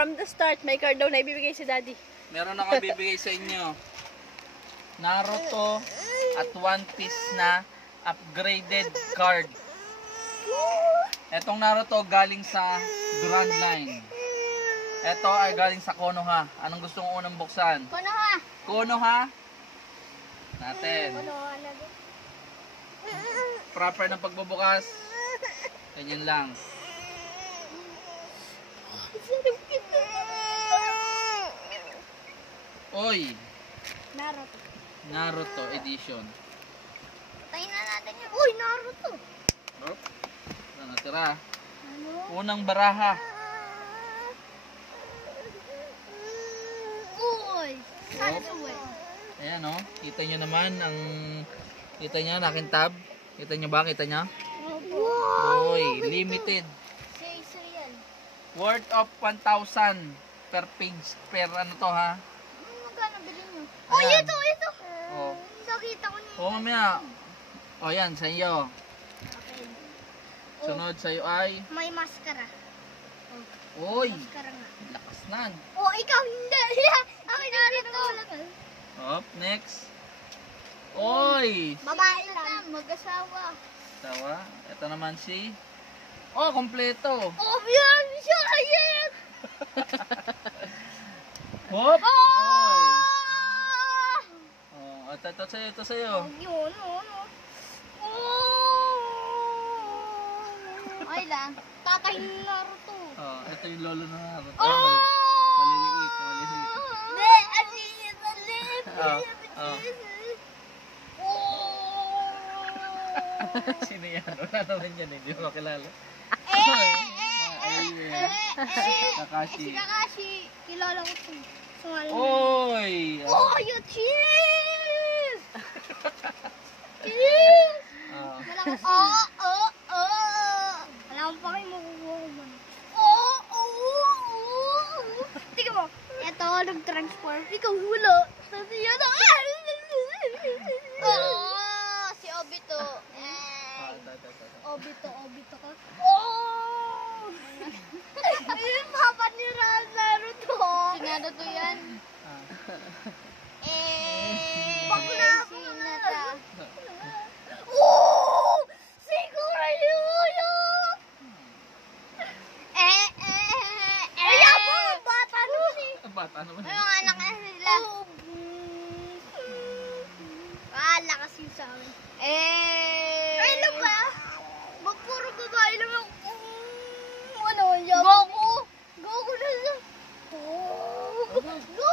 from the start, may card daw na ibibigay si Daddy. Meron ako bibigay sa inyo. Naruto at One Piece na upgraded card. Etong Naruto galing sa Grand Line. Ito ay galing sa Konoha. Anong gusto mong unang buksan? Konoha! Konoha? Natin. Konoha na din. Proper ng pagbubukas. Ganyan lang. Oy! Naruto. Naruto edition. Tayin na natin yun. Uy, Naruto! Oh, ano natira? Ano? Unang baraha. Uy! Satsue. Ayan o. Kita nyo naman ang... Kita nyo, nakintab. Kita nyo ba? Kita nyo? Wow! Uy, limited. Seiso yan. Worth of 1,000 per page. Per ano to ha? Magkano bilhin nyo? Uy, Ayan. ito! Oh. Nakita ko niya. O mamaya. O yan, sa iyo. Okay. Sunod sa iyo ay... May maskara. Uy! Maskara nga. Lakas nan. Oh, ikaw hindi. Akin Naruto. Up, next. Oy! Babae lang. Mag-asawa. Tawa. Ito naman si... Oh, kompleto. Oh, yan! Siya! Yes! Hop! Oy! Ah! Oh, ito sa'yo, ito sa'yo. Yun, ay lang. Tatay ni Naruto. Oh, ito yung lolo na Naruto. Oh! Maliliit, maliliit. Hindi, alit. Oh, oh. Oh! Sino yan? Wala naman yan, hindi mo makilala. Kakashi. Si Kakashi. Kilala ko ito. Sumali. Oy! Oh, you cheese! Cheese! Oh. Malakas. Wala akong pakay makukuha ko man. Tingnan mo. Ito, nag-transform. Ikaw hula. Sabi yan. Si Obito. Obito ka. Ayun, papa ni Naruto. Si Naruto yan. Bakla ako na. Siguro yun. Kaya po, bata nun eh. Bata naman. May mga anak na sila. Lakas yun sa amin. Ano ba? Puro babae lang ako. Ano yan? Goku na lang. Goku